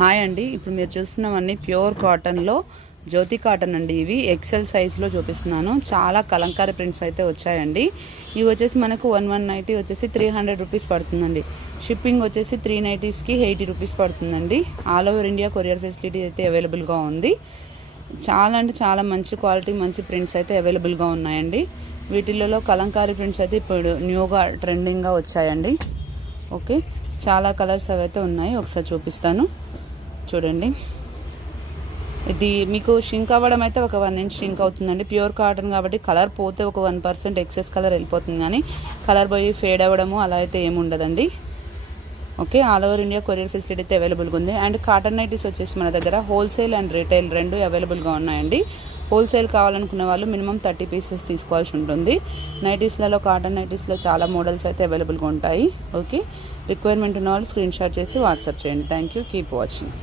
Hi అండి, ఇప్పుడు మీరు చూస్తున్నవన్నీ ప్యూర్ కాటన్లో జ్యోతి కాటన్ అండి. ఇవి ఎక్సెల్ సైజ్లో చూపిస్తున్నాను. చాలా కలంకారీ ప్రింట్స్ అయితే వచ్చాయండి. ఇవి వచ్చేసి మనకు 190 వచ్చేసి 300 రూపీస్ పడుతుందండి. షిప్పింగ్ వచ్చేసి 390కి 80 రూపీస్ పడుతుందండి. All over India courier facility అయితే అవైలబుల్గా ఉంది. చాలా అంటే చాలా మంచి క్వాలిటీ, మంచి ప్రింట్స్ అయితే అవైలబుల్గా ఉన్నాయండి. వీటిల్లో కలంకారీ ప్రింట్స్ అయితే ఇప్పుడు న్యూగా ట్రెండింగ్గా వచ్చాయండి. ఓకే, చాలా కలర్స్ అవైతే ఉన్నాయి. ఒకసారి చూపిస్తాను చూడండి. ఇది మీకు షింక్ అవ్వడం అయితే ఒక 1 ఇంచ్ షింక్ అవుతుందండి. ప్యూర్ కాటన్ కాబట్టి కలర్ పోతే ఒక 1% ఎక్సెస్ కలర్ వెళ్ళిపోతుంది, కానీ కలర్ పోయి ఫేడ్ అవ్వడము అలా అయితే ఏమి ఉండదండి. Okay, all over India courier facility అయితే అవైలబుల్గా ఉంది. అండ్ కాటన్ నైటీస్ వచ్చేసి మన దగ్గర హోల్సేల్ అండ్ రీటైల్ రెండు అవైలబుల్గా ఉన్నాయండి. హోల్సేల్ కావాలనుకునే వాళ్ళు మినిమం 30 పీసెస్ తీసుకోవాల్సి ఉంటుంది. నైటీస్లలో, కాటన్ నైటీస్లో చాలా మోడల్స్ అయితే అవైలబుల్గా ఉంటాయి. ఓకే, రిక్వైర్మెంట్ ఉన్న వాళ్ళు స్క్రీన్ షాట్ చేసి వాట్సాప్ చేయండి. Thank you, keep watching.